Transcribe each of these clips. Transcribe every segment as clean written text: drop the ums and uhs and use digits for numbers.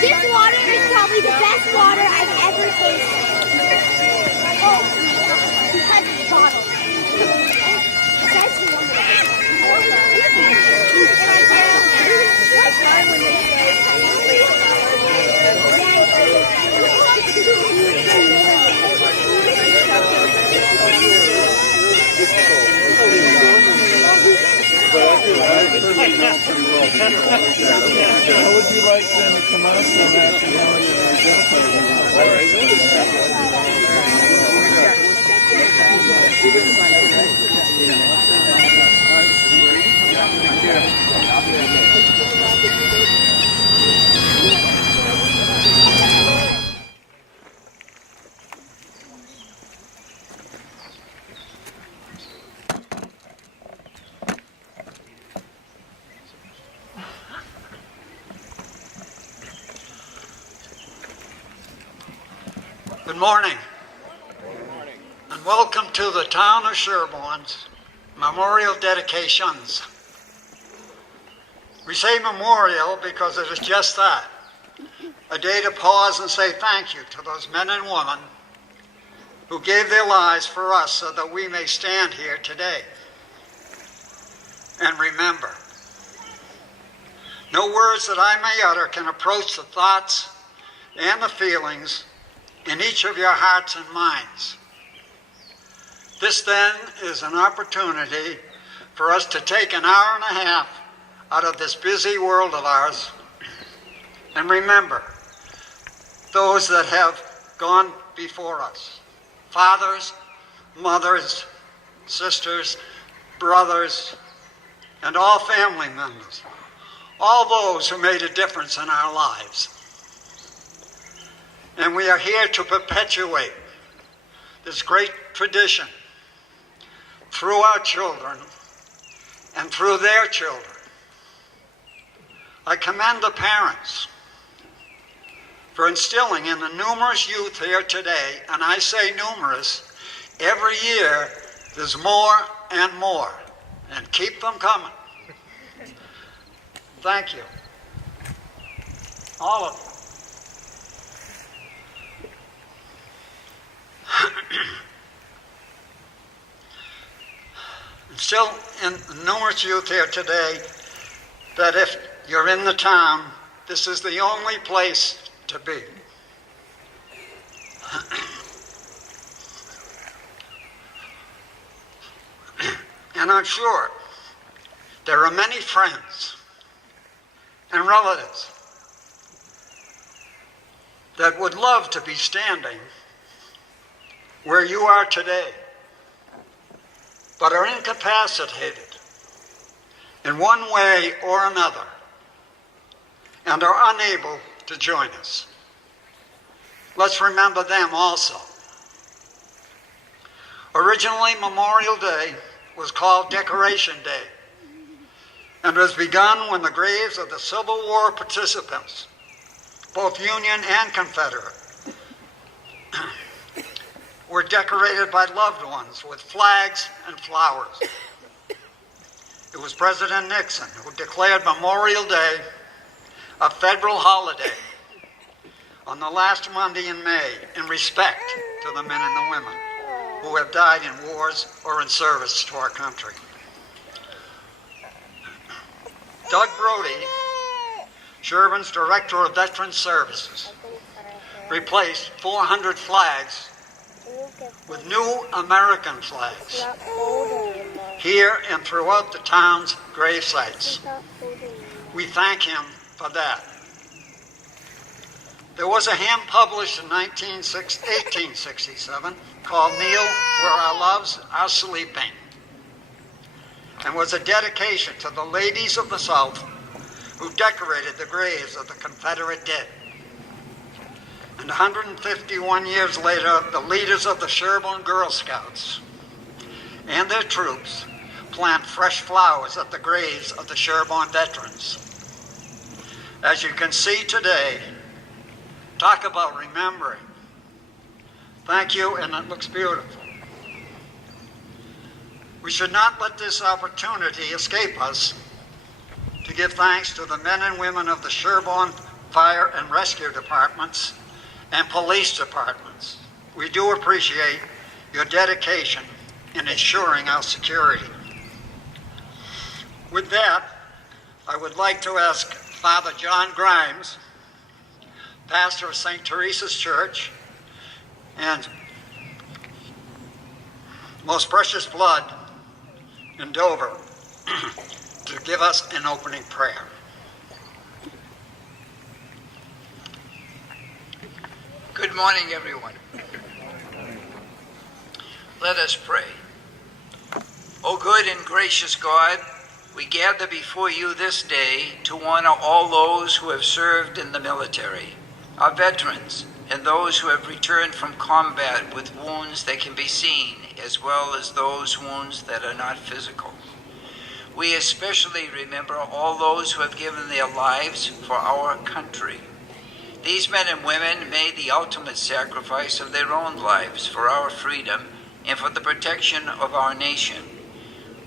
This water is probably the best water I've ever tasted. Oh, because it's bottled. It says you want How would you like them to come out so that you know you're Good morning. And welcome to the town of Sherborn's memorial dedications. We say memorial because it is just that, a day to pause and say thank you to those men and women who gave their lives for us so that we may stand here today. And remember, no words that I may utter can approach the thoughts and the feelings in each of your hearts and minds. This then is an opportunity for us to take an hour and a half out of this busy world of ours and remember those that have gone before us. Fathers, mothers, sisters, brothers, and all family members. All those who made a difference in our lives. And we are here to perpetuate this great tradition through our children and through their children. I commend the parents for instilling in the numerous youth here today, and I say numerous, every year there's more and more, and keep them coming. Thank you. All of you. Still in numerous youth here today that if you're in the town, this is the only place to be. And I'm sure there are many friends and relatives that would love to be standing where you are today, but are incapacitated in one way or another and are unable to join us. Let's remember them also. Originally, Memorial Day was called Decoration Day and was begun when the graves of the Civil War participants, both Union and Confederate, were decorated by loved ones with flags and flowers. It was President Nixon who declared Memorial Day a federal holiday on the last Monday in May in respect to the men and the women who have died in wars or in service to our country. Doug Brody, Sherborn's Director of Veteran Services, replaced 400 flags with new American flags here and throughout the town's grave sites. We thank him for that. There was a hymn published in 1867 called Kneel Where Our Loves Are Sleeping, and was a dedication to the ladies of the South who decorated the graves of the Confederate dead. And 151 years later, the leaders of the Sherborn Girl Scouts and their troops plant fresh flowers at the graves of the Sherborn veterans. As you can see today, talk about remembering. Thank you, and it looks beautiful. We should not let this opportunity escape us to give thanks to the men and women of the Sherborn Fire and Rescue Departments and Police Departments. We do appreciate your dedication in ensuring our security. With that, I would like to ask Father John Grimes, pastor of St. Teresa's Church, and Most Precious Blood in Dover, to give us an opening prayer. Good morning, everyone. Let us pray. O good and gracious God, we gather before you this day to honor all those who have served in the military, our veterans, and those who have returned from combat with wounds that can be seen, as well as those wounds that are not physical. We especially remember all those who have given their lives for our country. These men and women made the ultimate sacrifice of their own lives for our freedom and for the protection of our nation.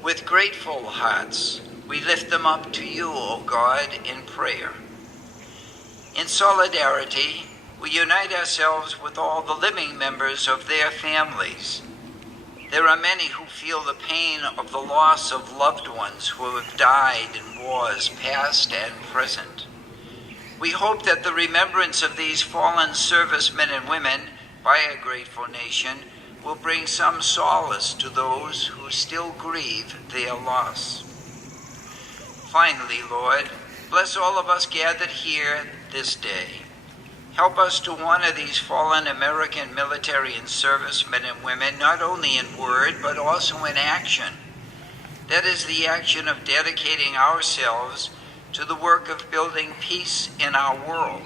With grateful hearts, we lift them up to you, O God, in prayer. In solidarity, we unite ourselves with all the living members of their families. There are many who feel the pain of the loss of loved ones who have died in wars past and present. We hope that the remembrance of these fallen servicemen and women by a grateful nation will bring some solace to those who still grieve their loss. Finally, Lord, bless all of us gathered here this day. Help us to honor these fallen American military and servicemen and women, not only in word, but also in action. That is the action of dedicating ourselves to the work of building peace in our world.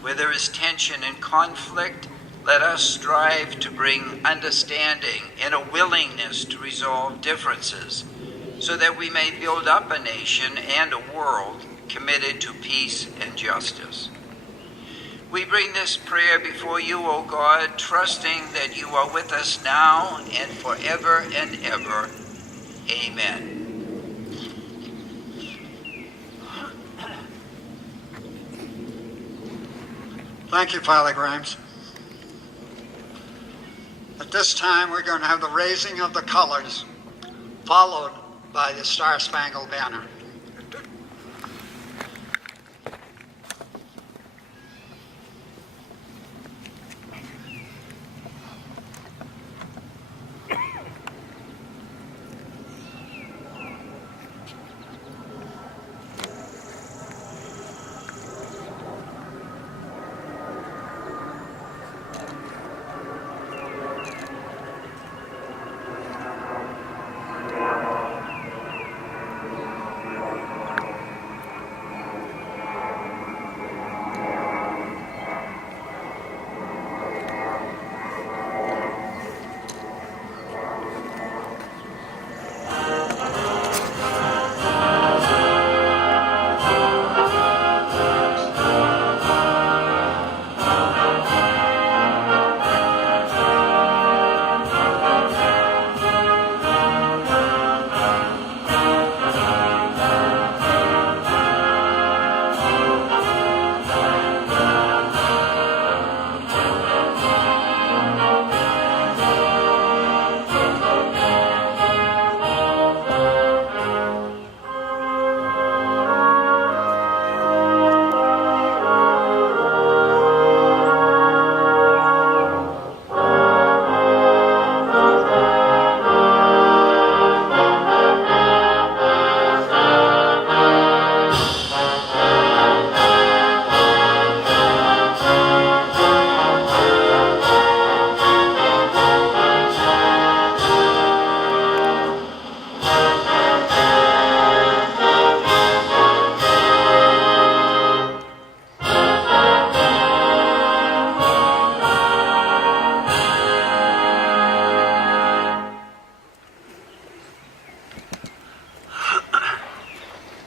Where there is tension and conflict, let us strive to bring understanding and a willingness to resolve differences, so that we may build up a nation and a world committed to peace and justice. We bring this prayer before you, O God, trusting that you are with us now and forever and ever. Amen. Thank you, Father Grimes. At this time, we're going to have the raising of the colors, followed by the Star-Spangled Banner.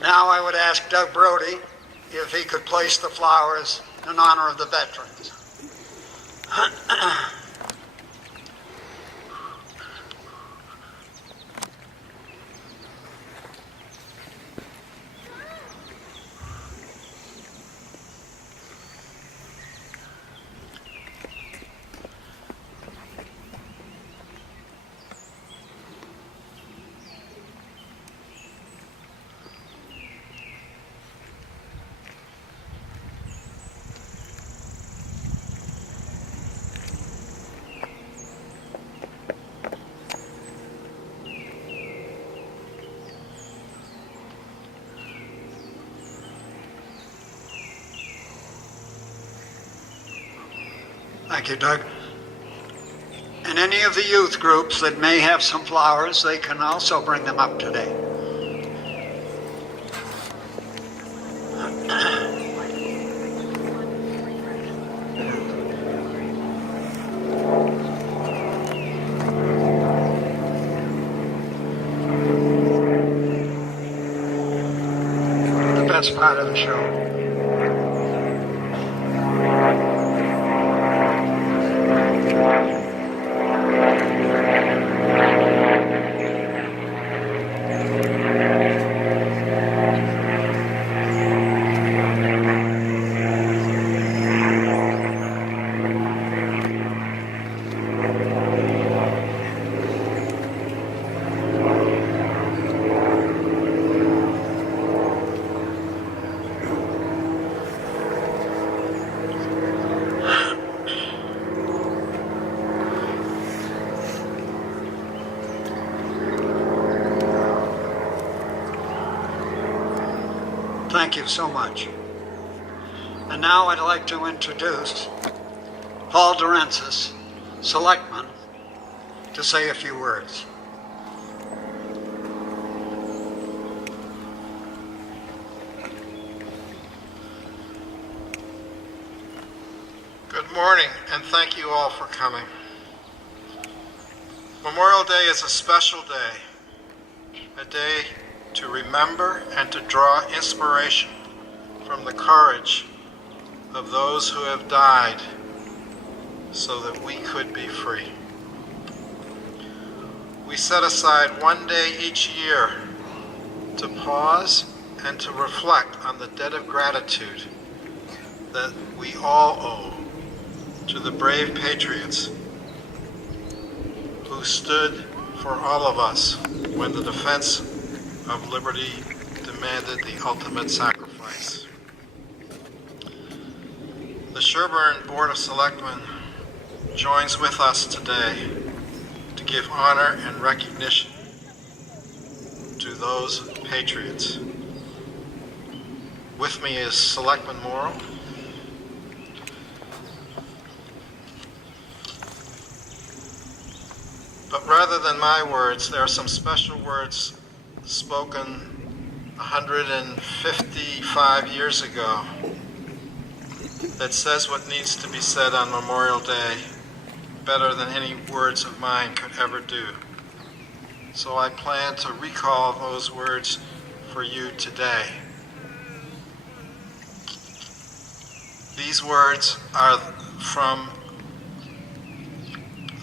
Now I would ask Doug Brody if he could place the flowers in honor of the veterans. Thank you, Doug. And any of the youth groups that may have some flowers, they can also bring them up today. The best part of the show. Thank you so much. And now I'd like to introduce Paul Durensis, Selectman, to say a few words. Good morning, and thank you all for coming. Memorial Day is a special day, a day to remember and to draw inspiration from the courage of those who have died so that we could be free. We set aside one day each year to pause and to reflect on the debt of gratitude that we all owe to the brave patriots who stood for all of us when the defense of liberty demanded the ultimate sacrifice. The Sherborn Board of Selectmen joins with us today to give honor and recognition to those patriots. With me is Selectman Morrow. But rather than my words, there are some special words spoken 155 years ago that says what needs to be said on Memorial Day better than any words of mine could ever do. So I plan to recall those words for you today. These words are from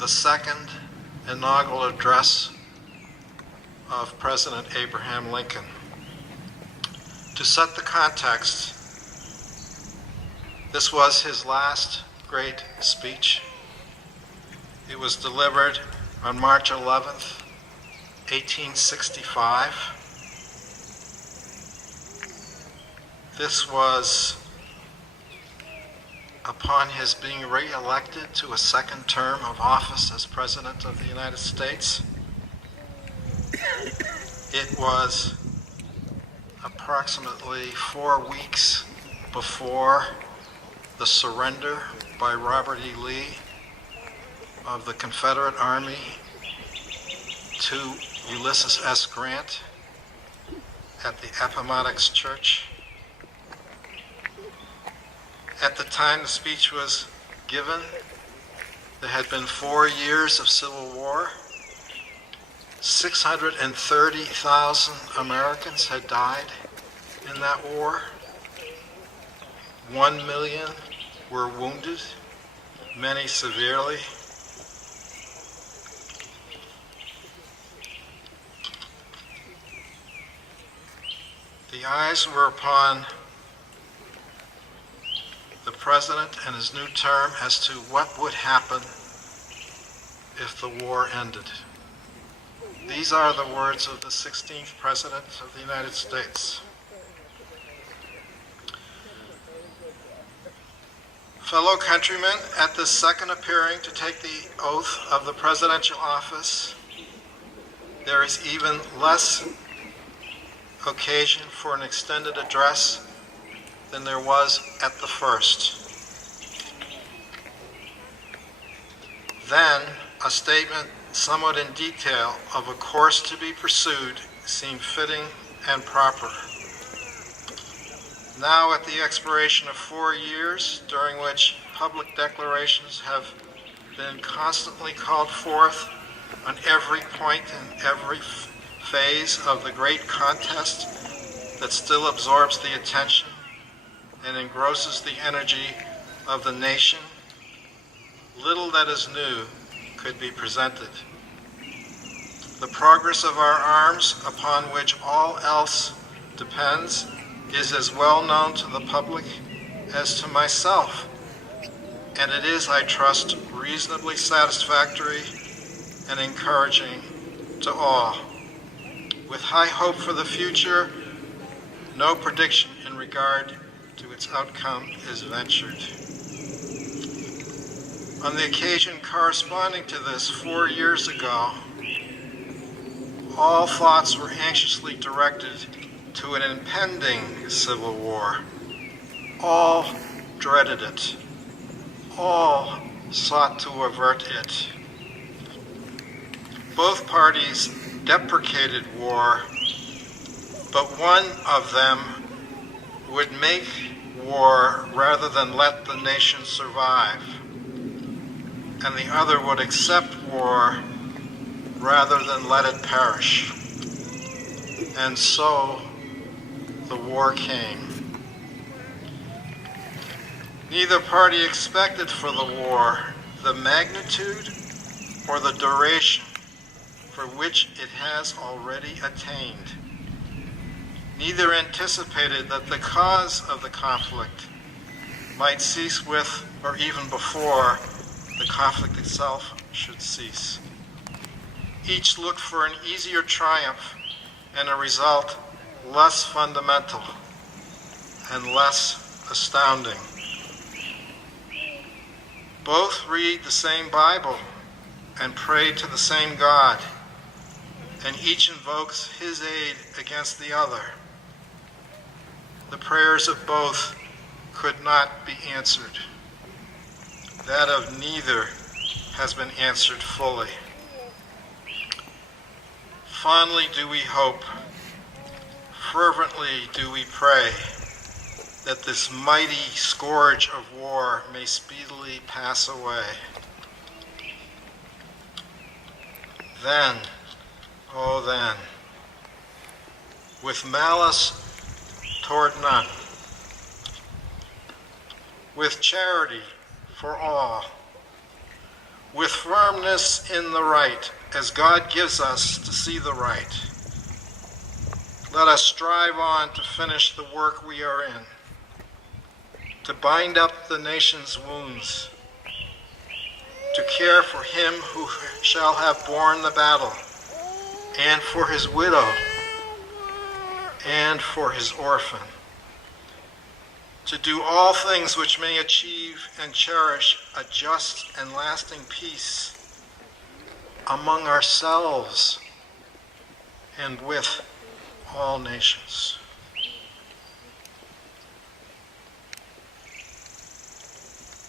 the second inaugural address of President Abraham Lincoln. To set the context, this was his last great speech. It was delivered on March 11th, 1865. This was upon his being re-elected to a second term of office as President of the United States. It was approximately 4 weeks before the surrender by Robert E. Lee of the Confederate Army to Ulysses S. Grant at the Appomattox Church. At the time the speech was given, there had been 4 years of civil war. 630,000 Americans had died in that war. 1 million were wounded, many severely. The eyes were upon the president and his new term as to what would happen if the war ended. These are the words of the 16th President of the United States. Fellow countrymen, at this second appearing to take the oath of the presidential office, there is even less occasion for an extended address than there was at the first. Then, a statement somewhat in detail of a course to be pursued seemed fitting and proper. Now, at the expiration of 4 years, during which public declarations have been constantly called forth on every point and every phase of the great contest that still absorbs the attention and engrosses the energy of the nation, little that is new could be presented. The progress of our arms, upon which all else depends, is as well known to the public as to myself, and it is, I trust, reasonably satisfactory and encouraging to all. With high hope for the future, no prediction in regard to its outcome is ventured. On the occasion corresponding to this 4 years ago, all thoughts were anxiously directed to an impending civil war. All dreaded it. All sought to avert it. Both parties deprecated war, but one of them would make war rather than let the nation survive, and the other would accept war rather than let it perish. And so the war came. Neither party expected for the war the magnitude or the duration for which it has already attained. Neither anticipated that the cause of the conflict might cease with, or even before, the conflict itself should cease. Each looked for an easier triumph and a result less fundamental and less astounding. Both read the same Bible and pray to the same God, and each invokes his aid against the other. The prayers of both could not be answered. That of neither has been answered fully. Fondly do we hope, fervently do we pray, that this mighty scourge of war may speedily pass away. Then, oh then, with malice toward none, with charity for all, with firmness in the right, as God gives us to see the right, let us strive on to finish the work we are in, to bind up the nation's wounds, to care for him who shall have borne the battle, and for his widow, and for his orphan, to do all things which may achieve and cherish a just and lasting peace among ourselves and with all nations.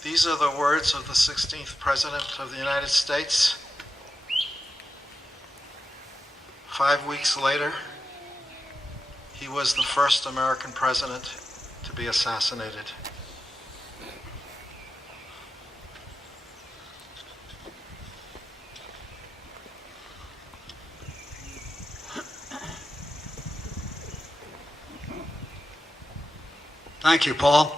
These are the words of the 16th President of the United States. 5 weeks later, he was the first American president to be assassinated. Thank you, Paul.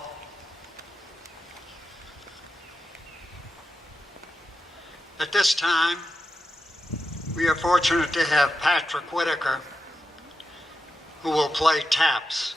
At this time, we are fortunate to have Patrick Whitaker, who will play taps.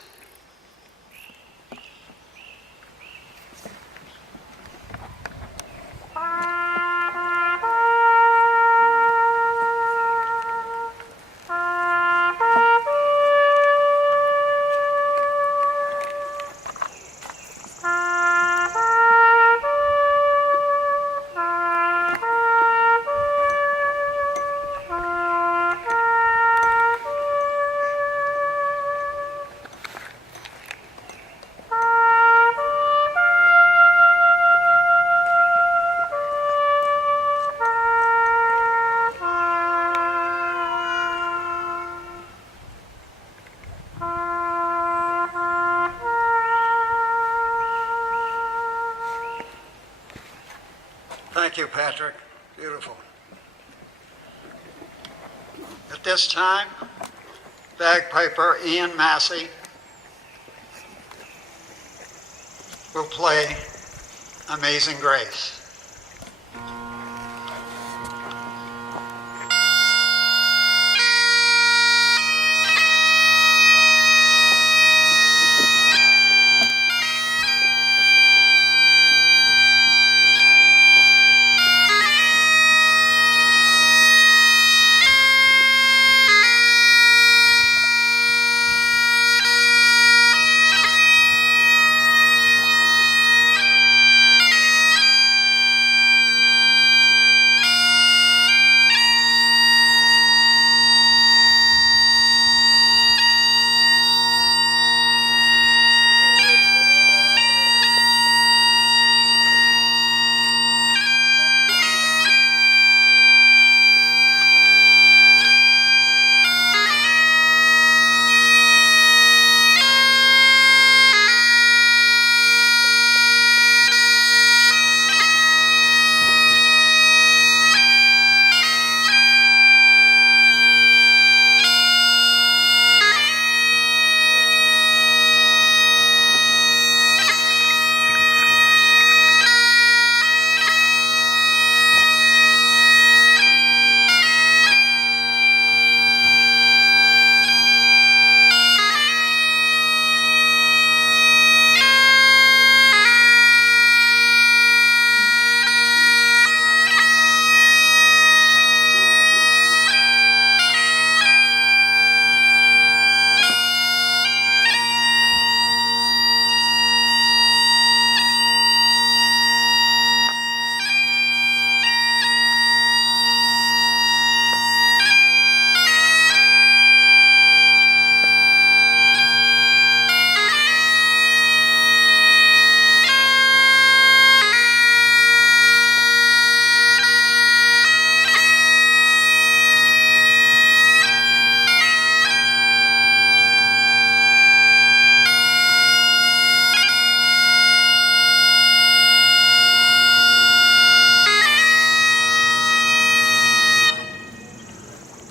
Thank you, Patrick. Beautiful. At this time, bagpiper Ian Massey will play Amazing Grace.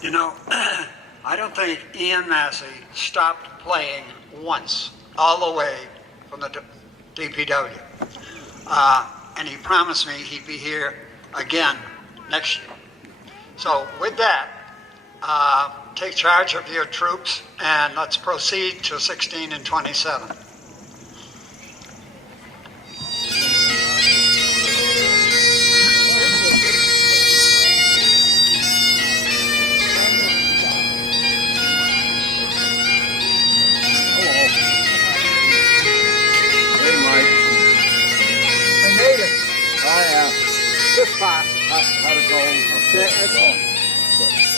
You know, I don't think Ian Massey stopped playing once, all the way from the DPW. And he promised me he'd be here again next year. So with that, take charge of your troops and let's proceed to 16 and 27. Just fine. How to go? Okay, excellent. Good.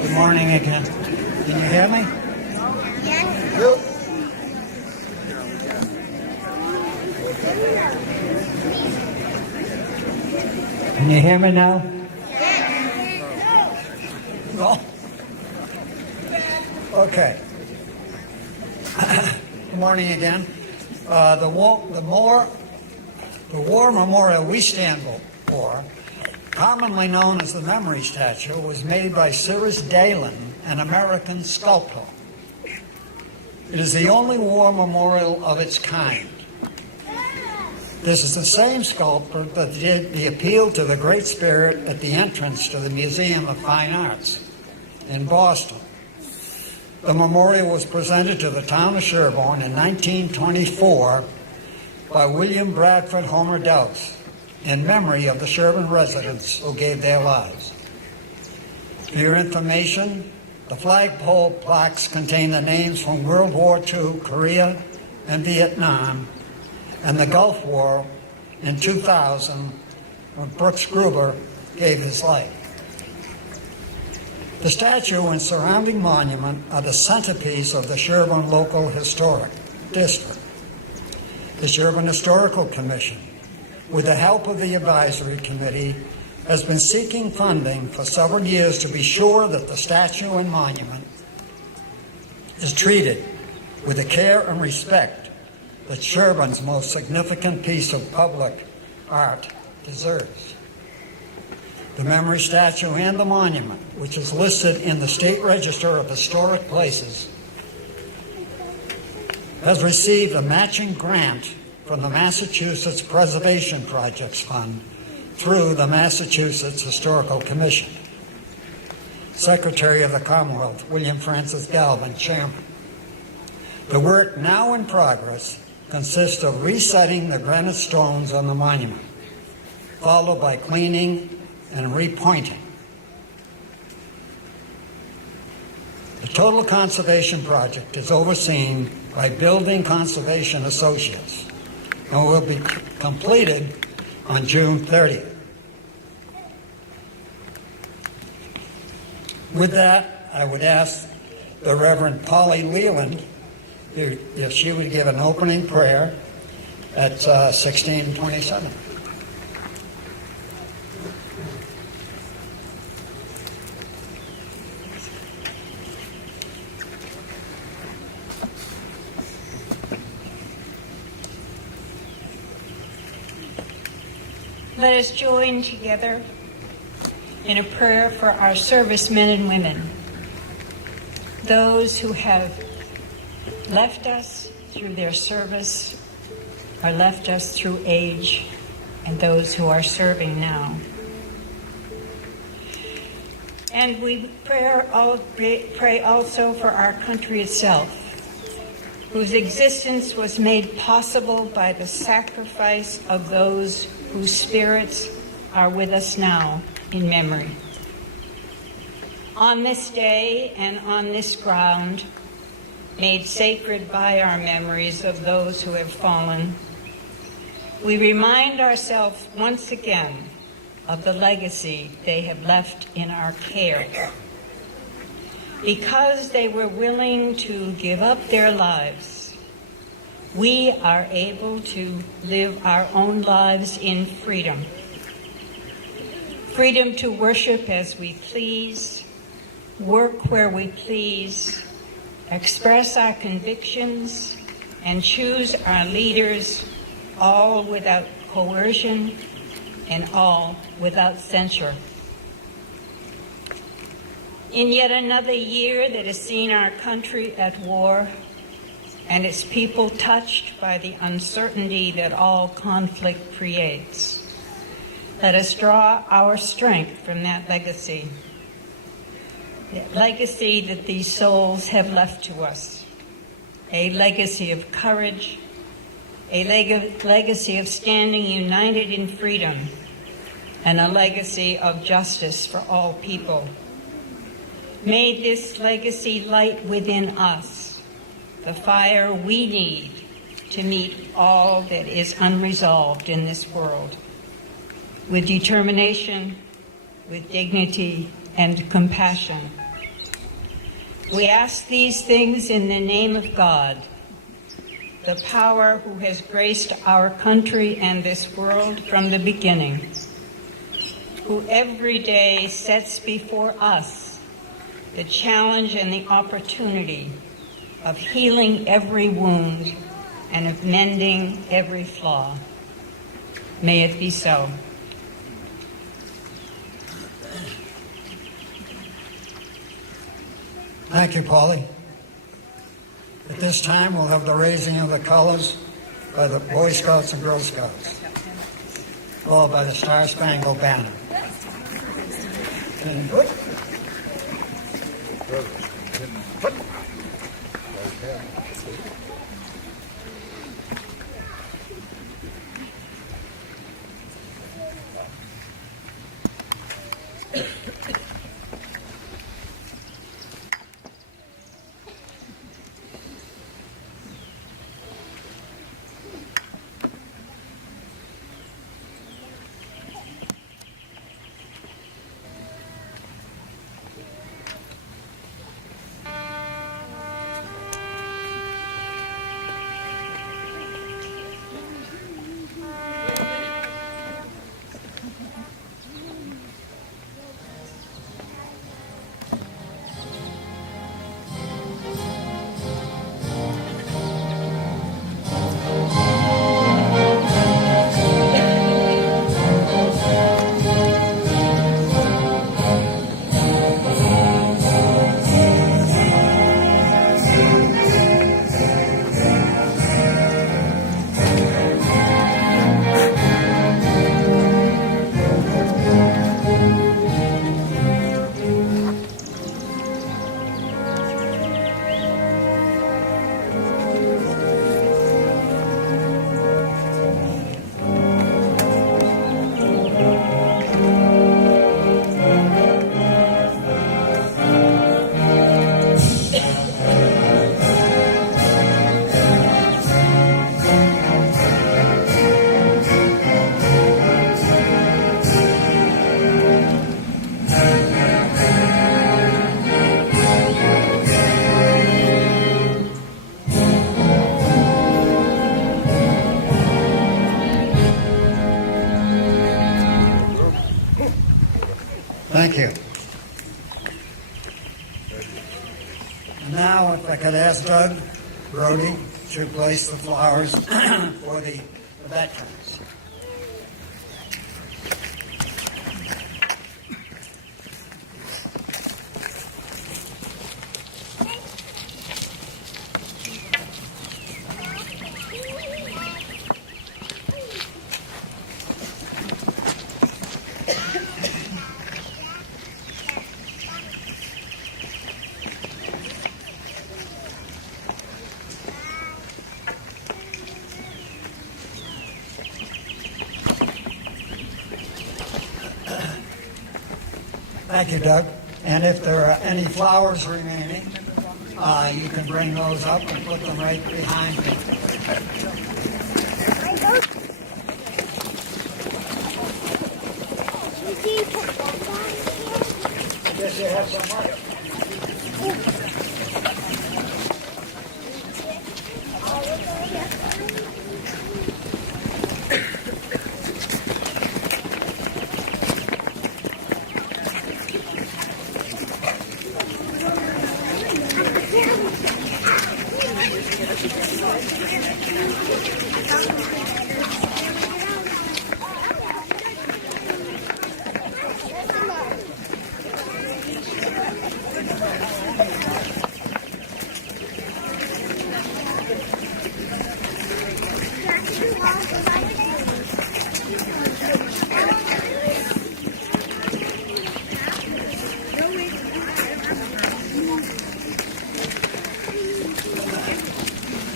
Good morning again. Can you hear me? Yes. Can you hear me now? No. Okay. Good morning again. The war memorial we stand for, commonly known as the Memory Statue, was made by Cyrus Dalen, an American sculptor. It is the only war memorial of its kind. This is the same sculptor that did the appeal to the Great Spirit at the entrance to the Museum of Fine Arts in Boston. The memorial was presented to the town of Sherborn in 1924 by William Bradford Homer Dowse in memory of the Sherborn residents who gave their lives. For your information, the flagpole plaques contain the names from World War II, Korea, and Vietnam, and the Gulf War in 2000, when Brooks Gruber gave his life. The statue and surrounding monument are the centerpiece of the Sherborn Local Historic District. The Sherborn Historical Commission, with the help of the Advisory Committee, has been seeking funding for several years to be sure that the statue and monument is treated with the care and respect that Sherborn's most significant piece of public art deserves. The memory statue and the monument, which is listed in the State Register of Historic Places, has received a matching grant from the Massachusetts Preservation Projects Fund through the Massachusetts Historical Commission. Secretary of the Commonwealth, William Francis Galvin, Chairman. The work now in progress consists of resetting the granite stones on the monument, followed by cleaning and repointing. The total conservation project is overseen by Building Conservation Associates and will be completed on June 30th. With that, I would ask the Reverend Polly Leland if she would give an opening prayer at 1627. Let us join together in a prayer for our servicemen and women, those who have left us through their service or left us through age, and those who are serving now. And we pray also for our country itself, whose existence was made possible by the sacrifice of those whose spirits are with us now in memory. On this day and on this ground, made sacred by our memories of those who have fallen, we remind ourselves once again of the legacy they have left in our care. Because they were willing to give up their lives, we are able to live our own lives in freedom. Freedom to worship as we please, work where we please, express our convictions, and choose our leaders, all without coercion and all without censure. In yet another year that has seen our country at war and its people touched by the uncertainty that all conflict creates, let us draw our strength from that legacy that these souls have left to us, a legacy of courage, a legacy of standing united in freedom, and a legacy of justice for all people. May this legacy light within us the fire we need to meet all that is unresolved in this world, with determination, with dignity, and compassion. We ask these things in the name of God, the power who has graced our country and this world from the beginning, who every day sets before us the challenge and the opportunity of healing every wound and of mending every flaw. May it be so. Thank you, Polly. At this time, we'll have the raising of the colors by the Boy Scouts and Girl Scouts, followed by the Star-Spangled Banner. And good. Thank you. And now, if I could ask Doug Brody to place the flowers for the veterans. Thank you, Doug. And if there are any flowers remaining, you can bring those up and put them right behind me. I guess you have some money.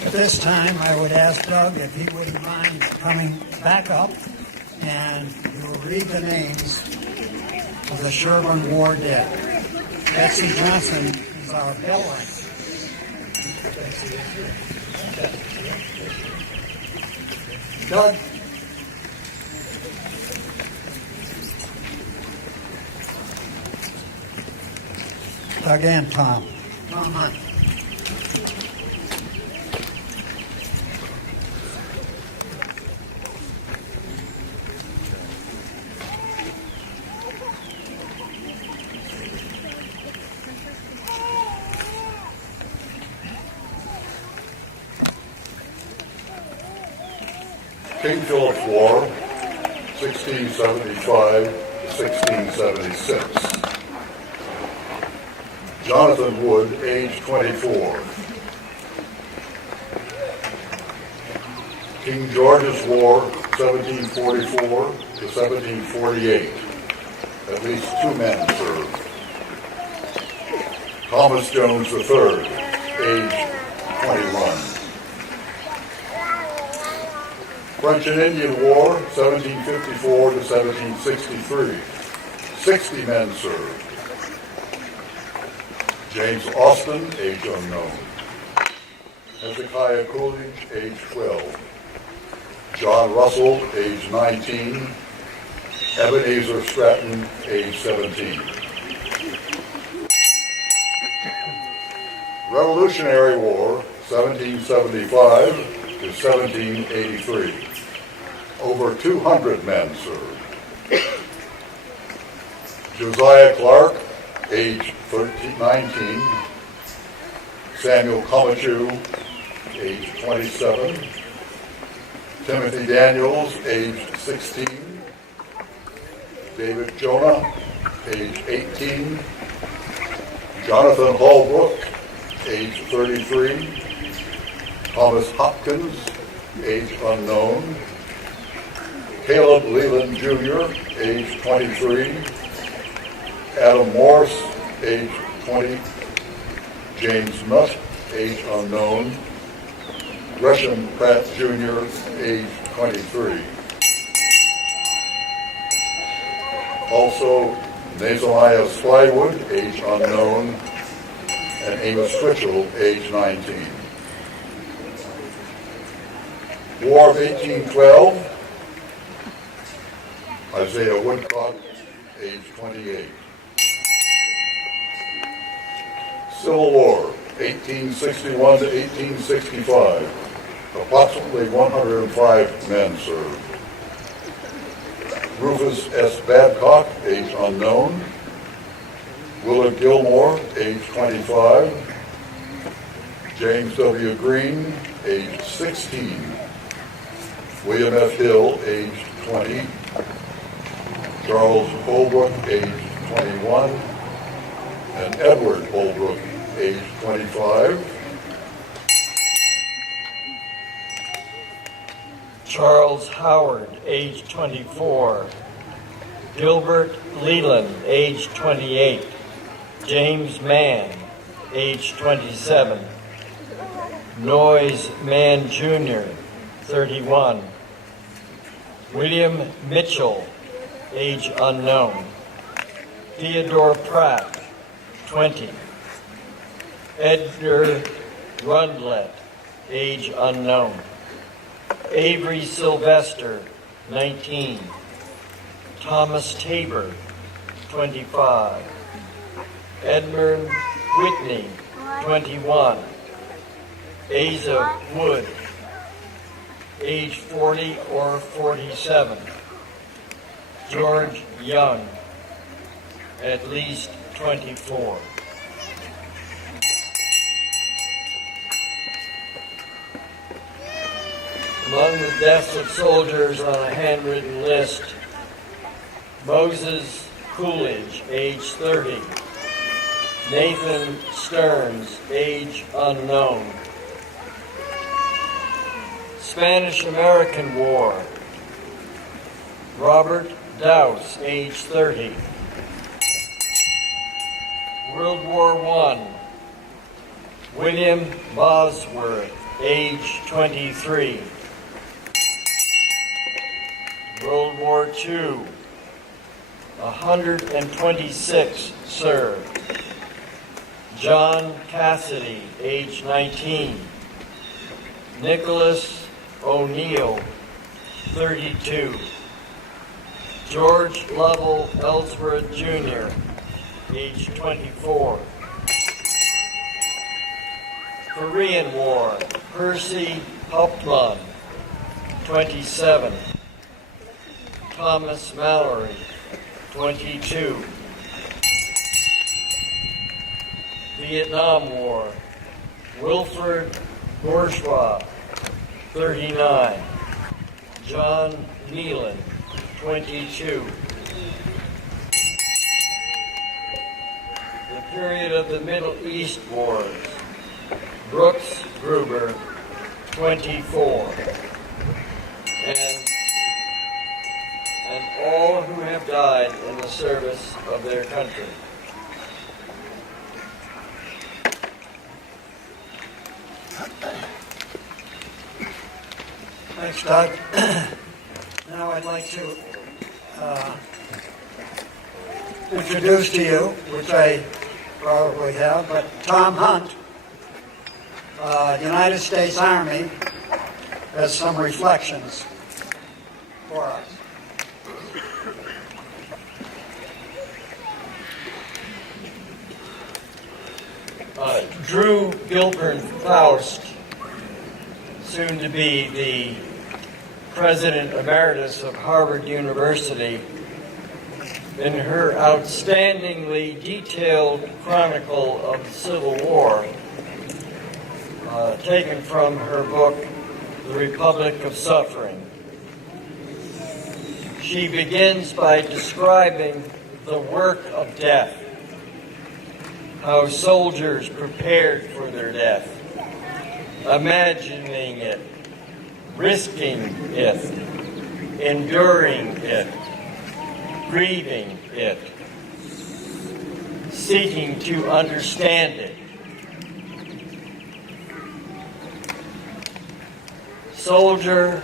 At this time, I would ask Doug if he wouldn't mind coming back up and you'll read the names of the Sherborn War dead. Betsy Johnson is our bellwright. Doug? Doug and Tom. Tom Hunt. King Philip's War, 1675 to 1676. Jonathan Wood, age 24. King George's War, 1744 to 1748. At least 2 men served. Thomas Jones III, age 21. French and Indian War, 1754 to 1763. 60 men served. James Austin, age unknown. Hezekiah Coolidge, age 12. John Russell, age 19. Ebenezer Stratton, age 17. Revolutionary War, 1775 to 1783. Over 200 men served. Josiah Clark, age 19. Samuel Comachew, age 27. Timothy Daniels, age 16. David Jonah, age 18. Jonathan Holbrook, age 33. Thomas Hopkins, age unknown. Caleb Leland Jr., age 23. Adam Morse, age 20. James Nutt, age unknown. Gresham Pratt Jr., age 23. Also, Nazariah Slywood, age unknown, and Amos Twitchell, age 19. War of 1812, Isaiah Woodcock, age 28. Civil War, 1861 to 1865. Approximately 105 men served. Rufus S. Babcock, age unknown. Willard Gilmore, age 25. James W. Green, age 16. William F. Hill, age 20. Charles Holbrook, age 21. And Edward Holbrook, age 25. Charles Howard, age 24. Gilbert Leland, age 28. James Mann, age 27. Noyes Mann Jr., 31. William Mitchell, age unknown. Theodore Pratt, 20. Edgar Rundlet, age unknown. Avery Sylvester, 19. Thomas Tabor, 25. Edmund Whitney, 21. Asa Wood, age 40 or 47. George Young, at least 24. Among the deaths of soldiers on a handwritten list, Moses Coolidge, age 30. Nathan Stearns, age unknown. Spanish-American War, Robert Dowse, age 30. World War I, William Bosworth, age 23. World War II, 126 served. John Cassidy, age 19. Nicholas O'Neill, 32. George Lovell Ellsworth Jr., age 24. Korean War, Percy Hauptmann, 27. Thomas Mallory, 22. Vietnam War, Wilford Bourgeois, 39. John Nealon, 22. The period of the Middle East Wars, Brooks Gruber, 24. And all who have died in the service of their country. Thanks, Doug. Now I'd like to introduce to you, which I probably have, but Tom Hunt, United States Army, has some reflections for us. Drew Gilpern Faust, soon to be the President Emeritus of Harvard University, in her outstandingly detailed chronicle of the Civil War, taken from her book, The Republic of Suffering. She begins by describing the work of death, how soldiers prepared for their death, imagining it, risking it, enduring it, grieving it, seeking to understand it. Soldier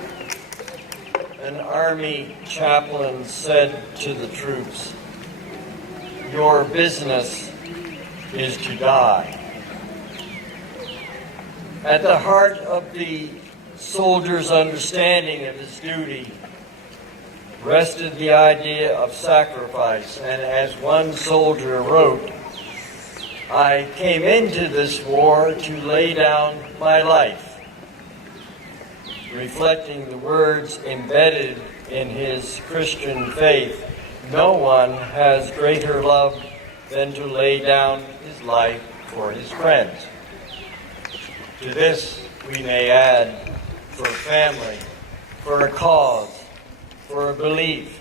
and army chaplain said to the troops, "Your business is to die." At the heart of the soldier's understanding of his duty rested the idea of sacrifice, and as one soldier wrote, "I came into this war to lay down my life," reflecting the words embedded in his Christian faith, "No one has greater love than to lay down his life for his friends." To this we may add, for a family, for a cause, for a belief,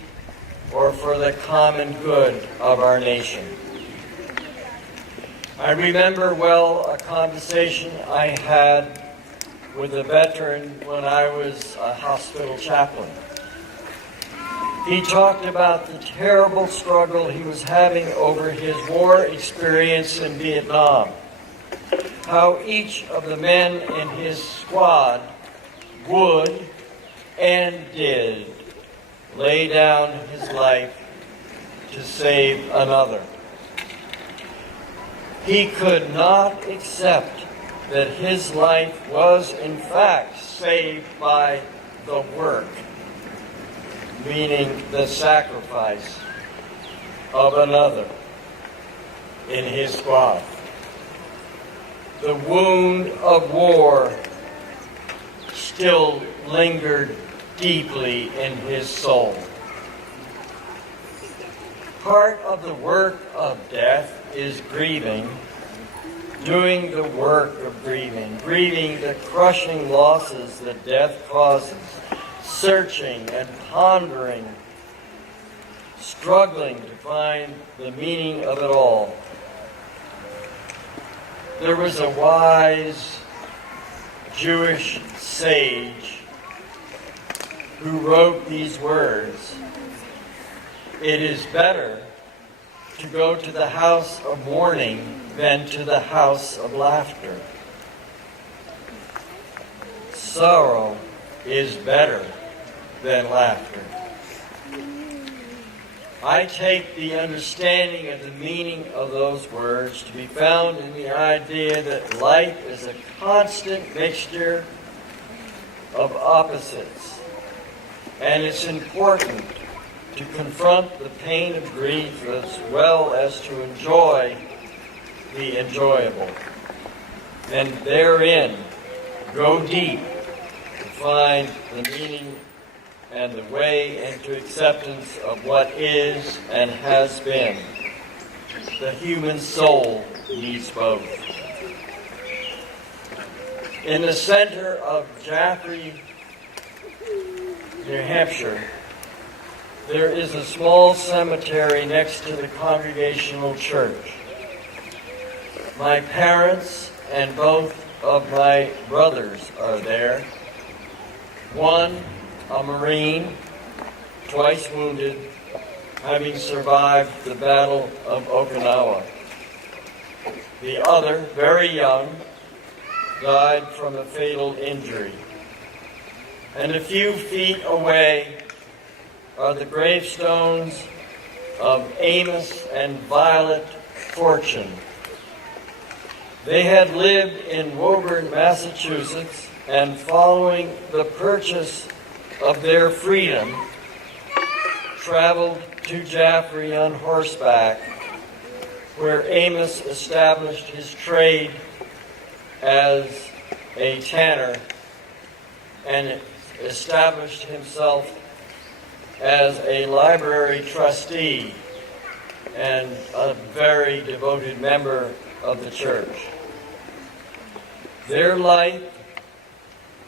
or for the common good of our nation. I remember well a conversation I had with a veteran when I was a hospital chaplain. He talked about the terrible struggle he was having over his war experience in Vietnam, how each of the men in his squad would and did lay down his life to to save another. He could not accept that his life was in fact saved by the work, meaning the sacrifice of another in his cloth. The wound of war still lingered deeply in his soul. Part of the work of death is grieving, doing the work of grieving the crushing losses that death causes, searching and pondering, struggling to find the meaning of it all. There was a wise Jewish sage who wrote these words: "It is better to go to the house of mourning than to the house of laughter. Sorrow is better than laughter." I take the understanding of the meaning of those words to be found in the idea that life is a constant mixture of opposites, and it's important to confront the pain of grief as well as to enjoy the enjoyable, and therein go deep to find the meaning and the way into acceptance of what is and has been. The human soul needs both. In the center of Jaffrey, New Hampshire, there is a small cemetery next to the Congregational Church. My parents and both of my brothers are there. One, a Marine, twice wounded, having survived the Battle of Okinawa. The other, very young, died from a fatal injury. And a few feet away are the gravestones of Amos and Violet Fortune. They had lived in Woburn, Massachusetts, and following the purchase of their freedom, traveled to Jaffrey on horseback, where Amos established his trade as a tanner and established himself as a library trustee and a very devoted member of the church. Their life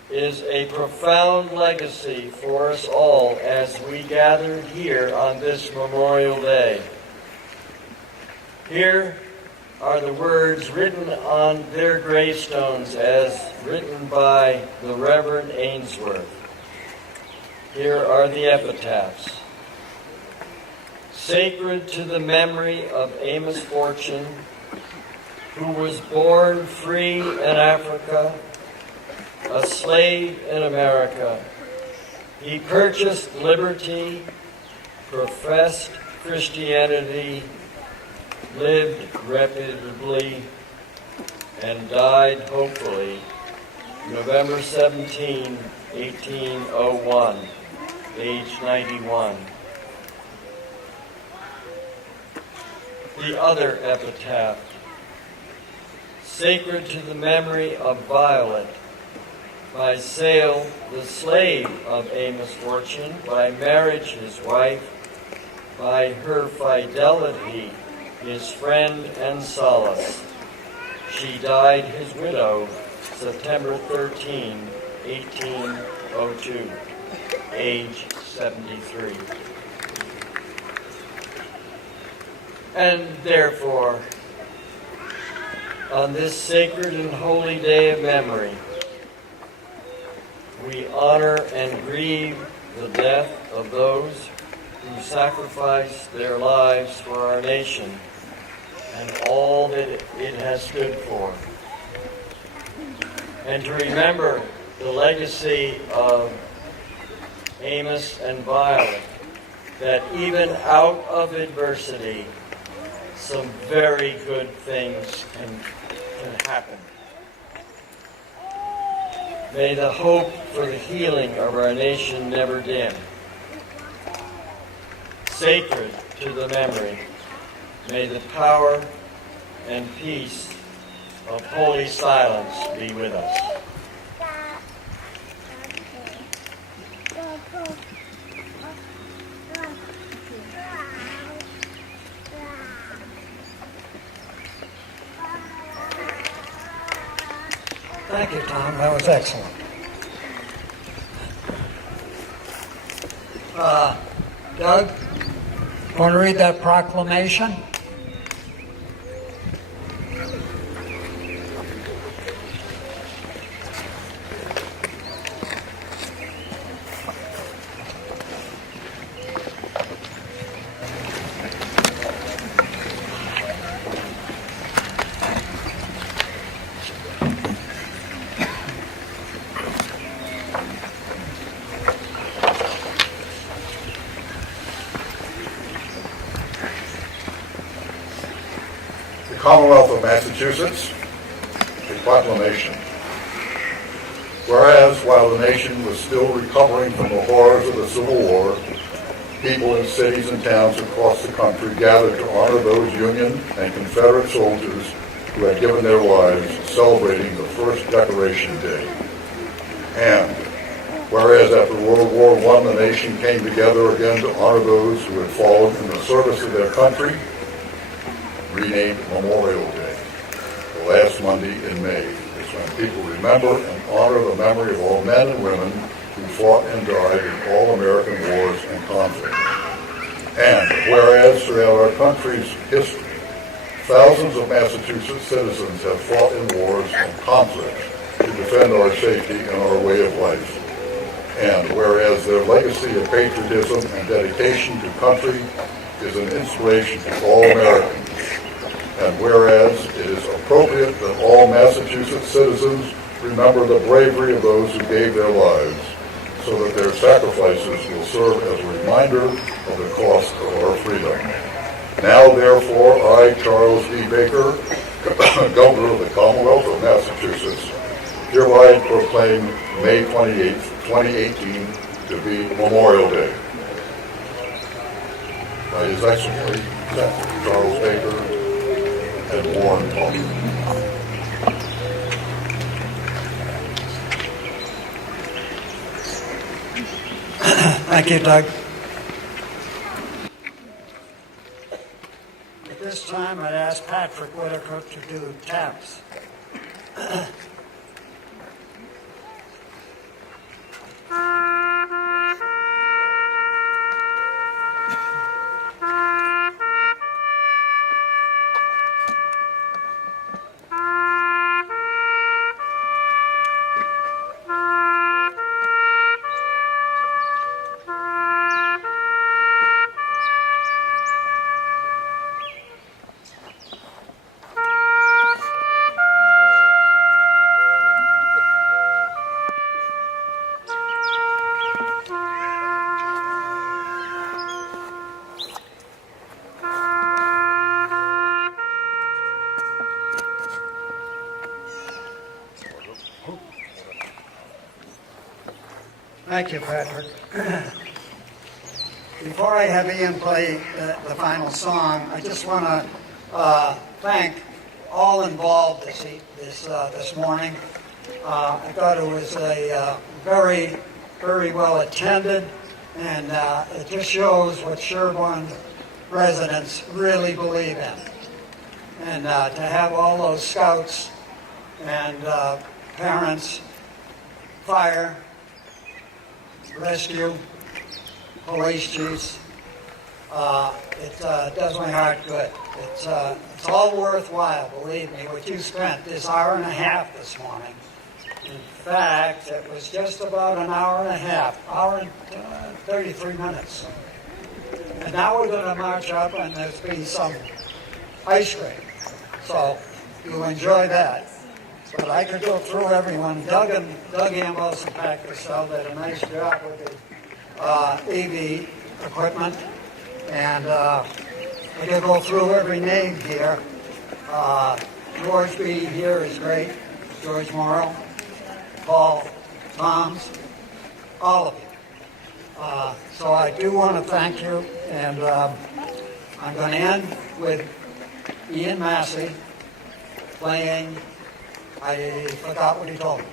is a profound legacy for us all as we gathered here on this Memorial Day. Here are the words written on their gravestones as written by the Reverend Ainsworth. Here are the epitaphs. Sacred to the memory of Amos Fortune, who was born free in Africa, a slave in America. He purchased liberty, professed Christianity, lived reputably, and died hopefully November 17, 1801, age 91. The other epitaph, sacred to the memory of Violet, by sale the slave of Amos Fortune, by marriage his wife, by her fidelity his friend and solace. She died his widow September 13, 1802, age 73. And therefore, on this sacred and holy day of memory, we honor and grieve the death of those who sacrificed their lives for our nation and all that it has stood for. And to remember the legacy of Amos and Violet that even out of adversity, some very good things can happen. May the hope for the healing of our nation never dim. Sacred to the memory, may the power and peace of holy silence be with us. Thank you, Tom. That was excellent. Doug, want to read that proclamation? Commonwealth of Massachusetts, a proclamation. Whereas while the nation was still recovering from the horrors of the Civil War, people in cities and towns across the country gathered to honor those Union and Confederate soldiers who had given their lives celebrating the first Decoration Day. And whereas after World War I, the nation came together again to honor those who had fallen in the service of their country, renamed Memorial Day, the last Monday in May, is when people remember and honor the memory of all men and women who fought and died in all American wars and conflicts. And whereas throughout our country's history, thousands of Massachusetts citizens have fought in wars and conflicts to defend our safety and our way of life. And whereas their legacy of patriotism and dedication to country is an inspiration to all Americans. And whereas it is appropriate that all Massachusetts citizens remember the bravery of those who gave their lives, so that their sacrifices will serve as a reminder of the cost of our freedom. Now, therefore, I, Charles D. Baker, Governor of the Commonwealth of Massachusetts, hereby proclaim May 28, 2018 to be Memorial Day. By His Excellency, Charles Baker, and Warren Palmer. Thank you, Doug. At this time, I'd ask Patrick Whitaker to do taps. Thank you, Patrick. Before I have Ian play the final song, I just want to thank all involved this morning. I thought it was a very, very well attended, and it just shows what Sherborn residents really believe in. And to have all those scouts and parents, fire, rescue, police chiefs, it does my heart good. It's all worthwhile, believe me, what you spent this hour and a half this morning. In fact, it was just about an hour and a half, hour and 33 minutes. And now we're going to march up and there's been some ice cream. So you'll enjoy that. But I could go through everyone. Doug Ambrose and Pat Cassell did a nice job with the AV equipment. And I could go through every name here. George B. here is great. George Morrow, Paul, Toms, all of you. So I do want to thank you, and I'm going to end with Ian Massey playing, I forgot what he told me.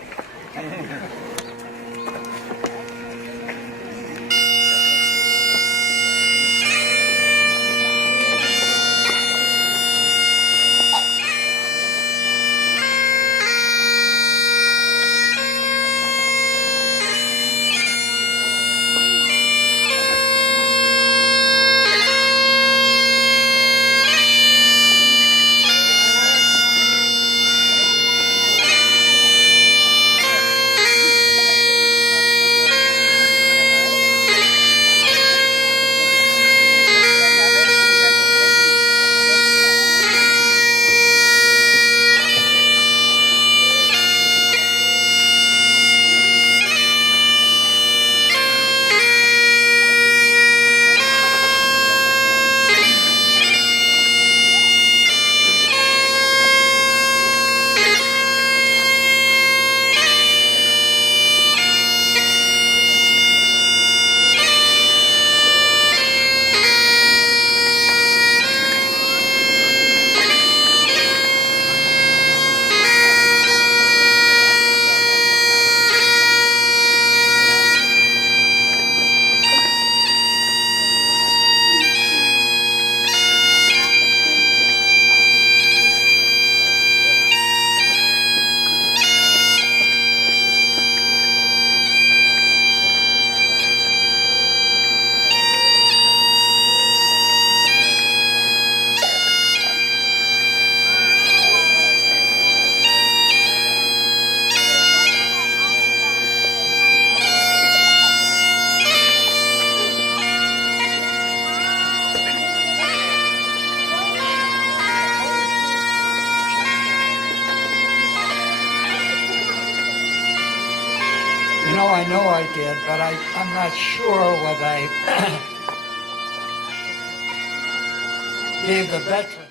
I know I did, but I'm not sure whether I gave the veterans